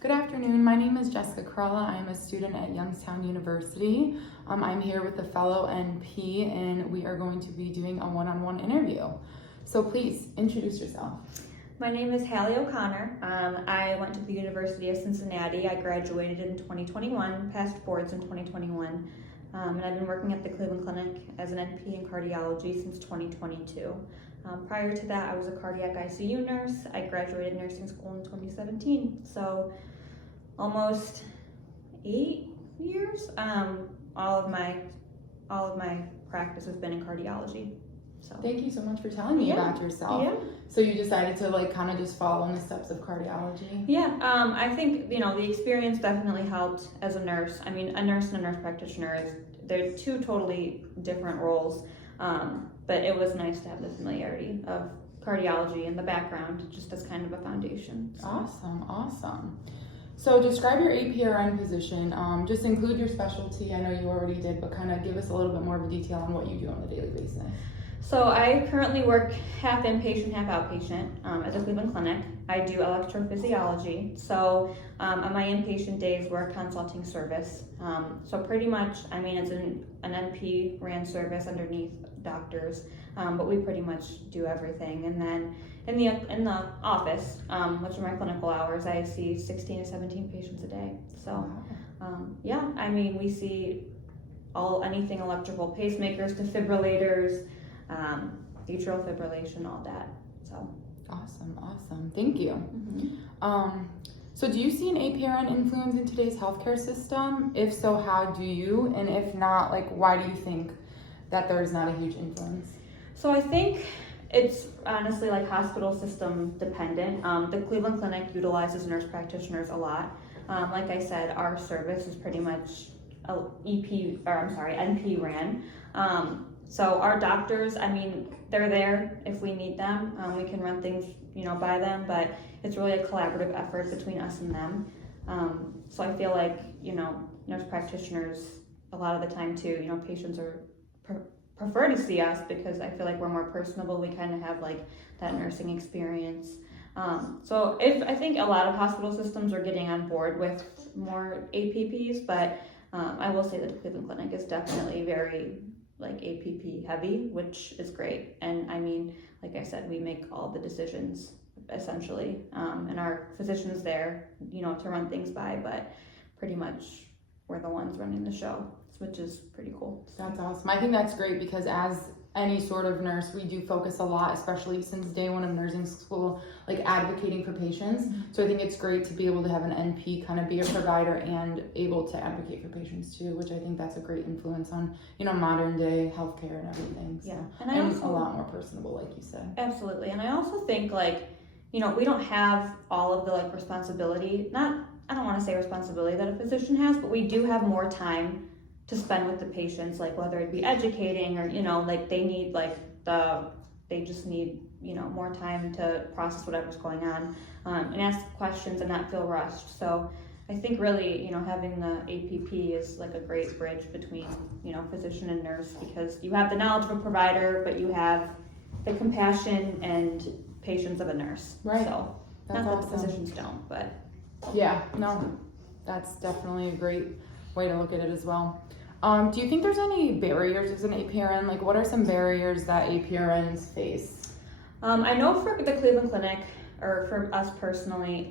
Good afternoon. My name is Jessica Corella. I'm a student at Youngstown University. I'm here with the fellow NP, and we are going to be doing a one-on-one interview. So please introduce yourself. My name is Halle O'Connor. I went to the University of Cincinnati. I graduated in 2021, passed boards in 2021, and I've been working at the Cleveland Clinic as an NP in cardiology since 2022. Prior to that, I was a cardiac ICU nurse. I graduated nursing school in 2017, so almost 8 years. All of my practice has been in cardiology. So Thank you so much for telling me about yourself. Yeah. So you decided to kind of just follow in the steps of cardiology? Yeah, I think, the experience definitely helped as a nurse. I mean, a nurse and a nurse practitioner, they're two totally different roles, but it was nice to have the familiarity of cardiology in the background just as kind of a foundation. So. Awesome. So describe your APRN position. Just include your specialty. I know you already did, but kind of give us a little bit more of a detail on what you do on a daily basis. So I currently work half inpatient, half outpatient at the Cleveland Clinic. I do electrophysiology. So on my inpatient days, we're a consulting service. So pretty much, it's an NP ran service underneath doctors, but we pretty much do everything. And then in the office, which are my clinical hours, I see 16 to 17 patients a day. So we see anything electrical, pacemakers, defibrillators, atrial fibrillation, all that. So Awesome. Thank you. Mm-hmm. So do you see an APRN influence in today's healthcare system? If so, how do you? And if not, why do you think that there's not a huge influence? So I think it's honestly hospital system dependent. The Cleveland Clinic utilizes nurse practitioners a lot. Like I said, our service is pretty much NP ran. So our doctors, they're there if we need them. We can run things, by them, but it's really a collaborative effort between us and them. So I feel like, nurse practitioners, a lot of the time too, patients prefer to see us because I feel like we're more personable. We kind of have that nursing experience. So I think a lot of hospital systems are getting on board with more APPs, but I will say that the Cleveland Clinic is definitely very APP heavy, which is great. And like I said, we make all the decisions essentially, and our physicians there, to run things by, but pretty much we're the ones running the show, which is pretty cool. That's awesome. I think that's great because as any sort of nurse, we do focus a lot, especially since day one of nursing school, advocating for patients. Mm-hmm. So I think it's great to be able to have an NP kind of be a provider and able to advocate for patients too, which I think that's a great influence on, modern day healthcare and everything. So. Yeah. And also, a lot more personable, like you said. Absolutely. And I also think we don't have all of the responsibility, I don't want to say responsibility that a physician has, but we do have more time to spend with the patients, whether it be educating or, they need they just need, more time to process whatever's going on, and ask questions and not feel rushed. So I think really, having the APP is a great bridge between, physician and nurse, because you have the knowledge of a provider, but you have the compassion and patience of a nurse. Right. So that's not awesome. that the physicians don't, but. Yeah, no, that's definitely a great way to look at it as well. Do you think there's any barriers as an APRN? What are some barriers that APRNs face? I know for the Cleveland Clinic, or for us personally,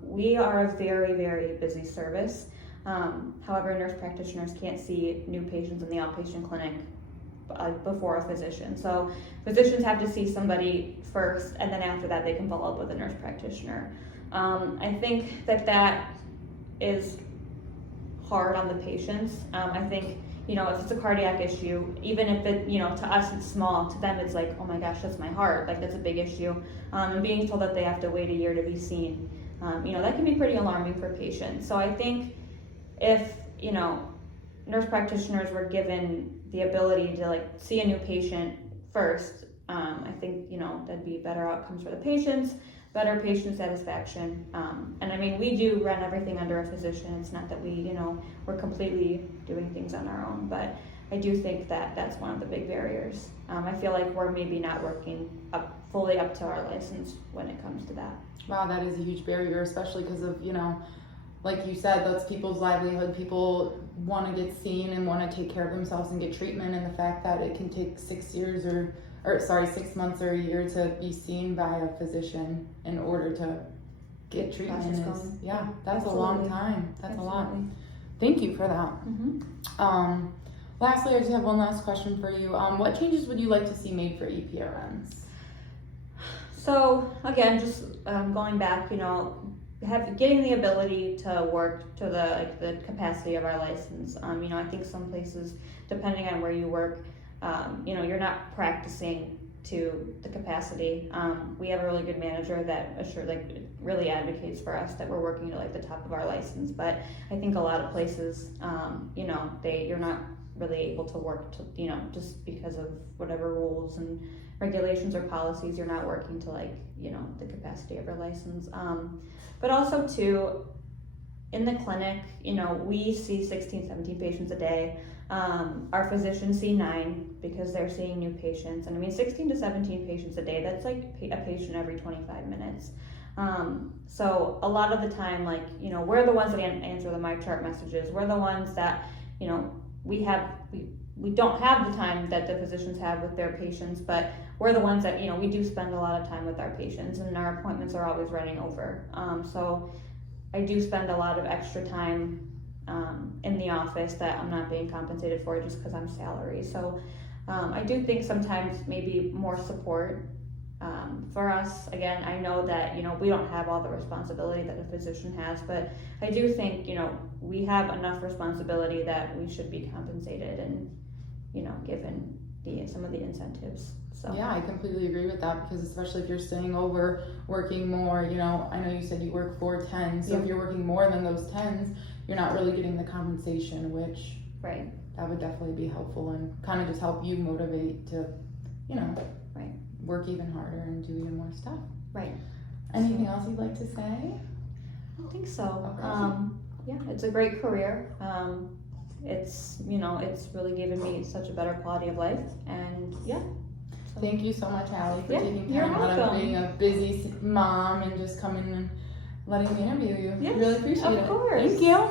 we are a very, very busy service. However, nurse practitioners can't see new patients in the outpatient clinic before a physician. So physicians have to see somebody first, and then after that they can follow up with a nurse practitioner. I think that is hard on the patients. I think, if it's a cardiac issue, even if it, to us it's small, to them it's oh my gosh, that's my heart, that's a big issue. And being told that they have to wait a year to be seen, that can be pretty alarming for patients. So I think if, nurse practitioners were given the ability to see a new patient first, I think, that'd be better outcomes for the patients, better patient satisfaction. And we do run everything under a physician. It's not that we're completely doing things on our own, but I do think that that's one of the big barriers. I feel like we're maybe not working fully up to our license when it comes to that. Wow, that is a huge barrier, especially because of, like you said, that's people's livelihood. People want to get seen and want to take care of themselves and get treatment, and the fact that it can take 6 months or a year to be seen by a physician in order to get treatment is, that's Absolutely. a long time. That's Absolutely. a lot. Thank you for that. Mm-hmm. Lastly, I just have one last question for you. What changes would you like to see made for APRNs? So again, just going back, getting the ability to work to the capacity of our license. I think some places, depending on where you work, you're not practicing to the capacity. We have a really good manager that really advocates for us that we're working to the top of our license. But I think a lot of places, you're not really able to work to, just because of whatever rules and regulations or policies, you're not working to the capacity of your license. But also too, in the clinic, we see 16, 17 patients a day. Our physicians see 9 because they're seeing new patients. And 16 to 17 patients a day, that's like a patient every 25 minutes. So a lot of the time, we're the ones that answer the MyChart messages. We're the ones that, we don't have the time that the physicians have with their patients, but we're the ones that, we do spend a lot of time with our patients, and our appointments are always running over. So I do spend a lot of extra time in the office that I'm not being compensated for just because I'm salary. So I do think sometimes maybe more support for us. Again, I know that, we don't have all the responsibility that a physician has, but I do think, we have enough responsibility that we should be compensated and, given some of the incentives. So Yeah, I completely agree with that, because especially if you're staying over, working more, I know you said you work 4 10s, so if you're working more than those 10s, you're not really getting the compensation, which that would definitely be helpful and kind of just help you motivate to, work even harder and do even more stuff. Anything else you'd like to say? I don't think so. Okay. It's a great career. It's really given me such a better quality of life, and Thank you so much, Halle, for taking you're time out of welcome. being a busy mom and just coming and letting me interview you. Yes, Really appreciate it. of course. Thank you.